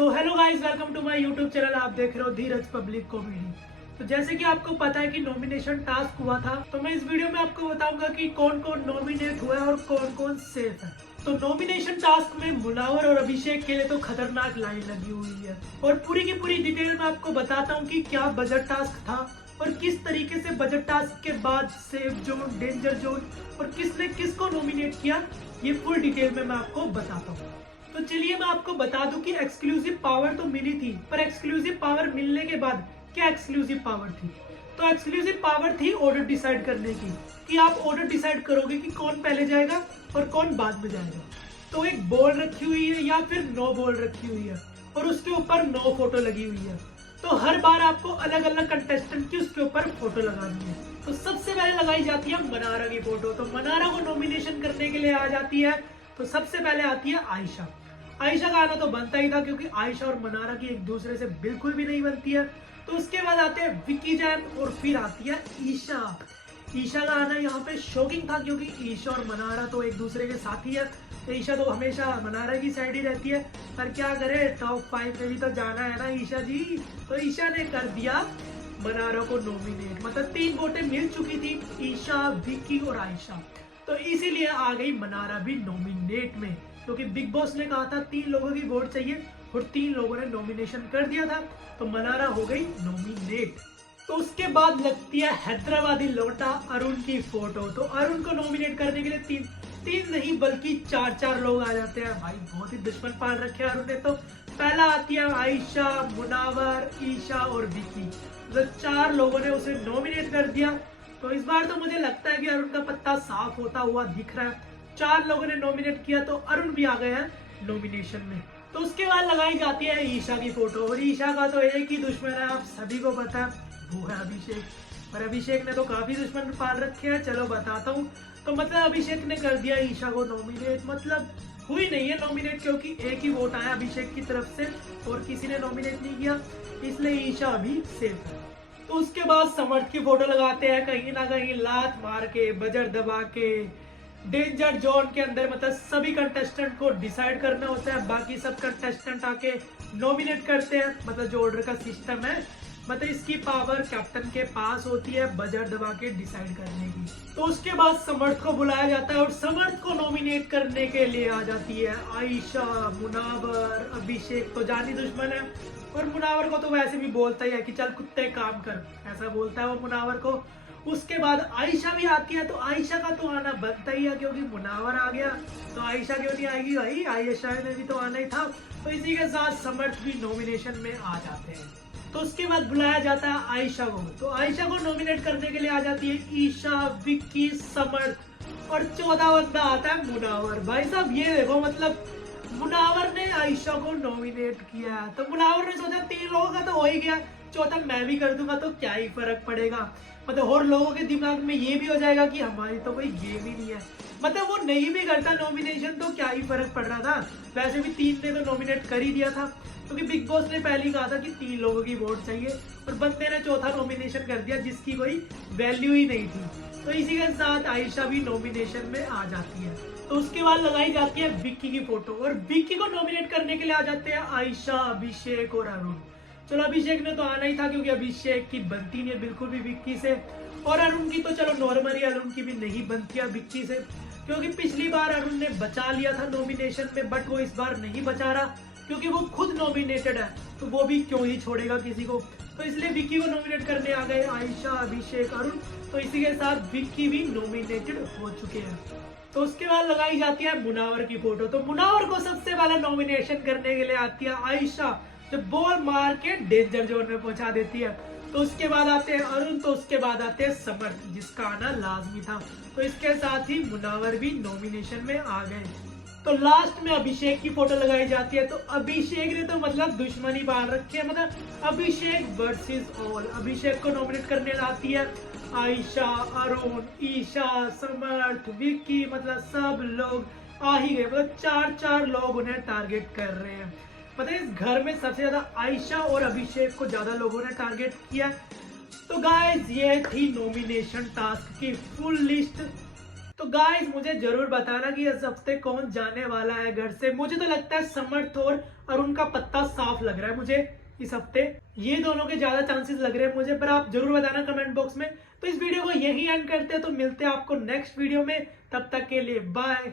So hello guys, welcome to my YouTube channel. आप देख रहे हो धीरज पब्लिक कॉमेडी। तो जैसे कि आपको पता है कि नॉमिनेशन टास्क हुआ था, तो मैं इस वीडियो में आपको बताऊंगा कि कौन कौन नॉमिनेट हुआ है और कौन कौन सेफ है। तो नॉमिनेशन टास्क में मुनावर और अभिषेक के लिए तो खतरनाक लाइन लगी हुई है और पूरी की पूरी डिटेल में आपको बताता हूँ कि क्या बजट टास्क था और किस तरीके से बजट टास्क के बाद सेफ जोन, डेंजर जोन और किसने किसको नॉमिनेट किया, ये फुल डिटेल में मैं आपको बताता हूँ। तो चलिए मैं आपको बता दूं कि एक्सक्लूसिव पावर तो मिली थी, पर एक्सक्लूसिव पावर मिलने के बाद क्या एक्सक्लूसिव पावर थी? तो एक्सक्लूसिव पावर थी ऑर्डर डिसाइड करने की, कि आप ऑर्डर डिसाइड करोगे कि कौन पहले जाएगा और कौन बाद में जाएगा। तो एक बॉल रखी हुई है या फिर 9 बॉल रखी हुई है और उसके ऊपर 9 फोटो लगी हुई है। तो हर बार आपको अलग अलग कंटेस्टेंट की उसके ऊपर फोटो लगानी है। तो सबसे पहले लगाई जाती है मनारा की फोटो। तो मनारा को नॉमिनेशन करने के लिए आ जाती है। तो सबसे पहले आती है आयशा। आयशा का आना तो बनता ही था क्योंकि आयशा और मनारा की एक दूसरे से बिल्कुल भी नहीं बनती है। तो उसके बाद आते हैं विक्की जैन और फिर आती है ईशा। ईशा का आना यहाँ पे शॉकिंग था क्योंकि ईशा और मनारा तो एक दूसरे के साथी है। तो ईशा तो हमेशा मनारा की साइड ही रहती है, पर क्या करे, टॉप 5 में भी तो जाना है ना ईशा जी। तो ईशा ने कर दिया मनारा को नॉमिनेट, मतलब 3 वोटें मिल चुकी थी, ईशा, विक्की और आयशा। तो इसीलिए आ गई मनारा भी नॉमिनेट में, क्योंकि बिग बॉस ने कहा था 3 लोगों की वोट चाहिए और 3 लोगों ने नॉमिनेशन कर दिया था। तो मनारा हो गई नॉमिनेट। तो उसके बाद लगती है हैदराबादी लोटा अरुण की फोटो। तो अरुण को नॉमिनेट करने के लिए तीन नहीं बल्कि 4 लोग आ जाते हैं। भाई बहुत ही दुश्मन पाल रखे हैं अरुण ने। तो पहला आती है आयशा, मुनावर, ईशा और विकी। तो 4 लोगों ने उसे नॉमिनेट कर दिया। तो इस बार तो मुझे लगता है कि अरुण का पत्ता साफ होता हुआ दिख रहा है। 4 लोगों ने नॉमिनेट किया तो अरुण भी आ गए हैं नॉमिनेशन में। तो उसके बाद लगाई जाती है ईशा की फोटो और ईशा का तो एक ही दुश्मन है, आप सभी को पता है, वो है अभिषेक। पर अभिषेक ने तो काफी दुश्मन पाल रखे हैं। चलो बताता हूँ। तो मतलब अभिषेक ने कर दिया ईशा को नॉमिनेट, मतलब हुई नहीं है नॉमिनेट क्योंकि एक ही वोट आया अभिषेक की तरफ से और किसी ने नॉमिनेट नहीं किया, इसलिए ईशा अभी सेफ है। तो उसके बाद समर्थ की फोटो लगाते हैं, कहीं ना कहीं लात मार के, बजर दबा के, डेंजर जोन के अंदर, मतलब सभी कंटेस्टेंट को डिसाइड करना होता है। बाकी सब कंटेस्टेंट आके नॉमिनेट करते हैं, मतलब जो ऑर्डर का सिस्टम है, मतलब इसकी पावर कैप्टन के पास होती है बजर दबा के डिसाइड करने की। तो उसके बाद समर्थ को बुलाया जाता है और समर्थ को नॉमिनेट करने के लिए आ जाती है आयशा, मुनावर, अभिषेक तो जानी दुश्मन है और मुनावर को तो वैसे भी बोलता ही है कि चल कुत्ते काम कर, ऐसा बोलता है वो मुनावर को। उसके बाद आयशा भी आती है। तो आयशा का तो आना बनता ही है क्योंकि मुनावर आ गया, तो आयशा क्यों नहीं आएगी भाई, आयशा ने भी तो आना ही था। तो इसी के साथ समर्थ भी नॉमिनेशन में आ जाते हैं। तो उसके बाद बुलाया जाता है आयशा को। तो आयशा को नॉमिनेट करने के लिए आ जाती है ईशा, विक्की, समर्थ और 14 बंदा आता है मुनावर। भाई साहब ये देखो, मतलब मुनावर ने आयशा को नॉमिनेट किया। तो मुनावर ने सोचा 3 लोगों का तो हो ही गया, चौथा मैं भी कर दूंगा तो क्या ही फर्क पड़ेगा, मतलब और लोगों के दिमाग में ये भी हो जाएगा कि हमारी तो कोई गेम ही नहीं है। मतलब वो नहीं भी करता नॉमिनेशन तो क्या ही फर्क पड़ रहा था, वैसे भी 3 ने तो नॉमिनेट कर ही दिया था, क्योंकि बिग बॉस ने पहले ही कहा था कि 3 लोगों की वोट चाहिए और बंदे ने चौथा नॉमिनेशन कर दिया जिसकी कोई वैल्यू ही नहीं थी। तो इसी के साथ आयशा भी नॉमिनेशन में आ जाती है। तो उसके बाद लगाई जाती है विक्की की फोटो और विक्की को नॉमिनेट करने के लिए आ जाते हैं आयशा, अभिषेक और अरुण। चलो अभिषेक ने तो आना ही था क्योंकि अभिषेक की बनती नहीं है बिल्कुल भी विक्की से, और अरुण की तो चलो नॉर्मली अरुण की भी नहीं बनती है विक्की से, क्योंकि पिछली बार अरुण ने बचा लिया था नॉमिनेशन में, बट वो इस बार नहीं बचा रहा क्योंकि वो खुद नॉमिनेटेड है, तो वो भी क्यों ही छोड़ेगा किसी को। तो इसलिए विक्की को नॉमिनेट करने आ गए आयशा, अभिषेक, अरुण। तो इसी के साथ विक्की भी नॉमिनेटेड हो चुके हैं। तो उसके बाद लगाई जाती है मुनावर की फोटो। तो मुनावर को सबसे पहले नॉमिनेशन करने के लिए आती है आयशा, जो बॉल मार के डेंजर जोन में पहुंचा देती है। तो उसके बाद आते हैं अरुण, तो उसके बाद आते हैं समर्थ जिसका आना लाजमी था। तो इसके साथ ही मुनावर भी नॉमिनेशन में आ गए। तो लास्ट में अभिषेक की फोटो लगाई जाती है। तो अभिषेक ने तो मतलब दुश्मनी बांध रखी है, मतलब अभिषेक वर्सेस ऑल। अभिषेक को नॉमिनेट करने आती है आयशा, अरुण, ईशा, समर्थ, विक्की, मतलब सब लोग आ ही गए, मतलब 4 लोग उन्हें टारगेट कर रहे हैं। मतलब इस घर में सबसे ज्यादा आयशा और अभिषेक को ज्यादा लोगों ने टारगेट किया। तो गाइज ये थी नॉमिनेशन टास्क की फुल लिस्ट। तो गाइज मुझे जरूर बताना कि इस हफ्ते कौन जाने वाला है घर से। मुझे तो लगता है समर्थ और और उनका पत्ता साफ लग रहा है मुझे इस हफ्ते। ये दोनों के ज्यादा चांसेस लग रहे हैं मुझे, पर आप जरूर बताना कमेंट बॉक्स में। तो इस वीडियो को यही एंड करते हैं, तो मिलते हैं आपको नेक्स्ट वीडियो में, तब तक के लिए बाय।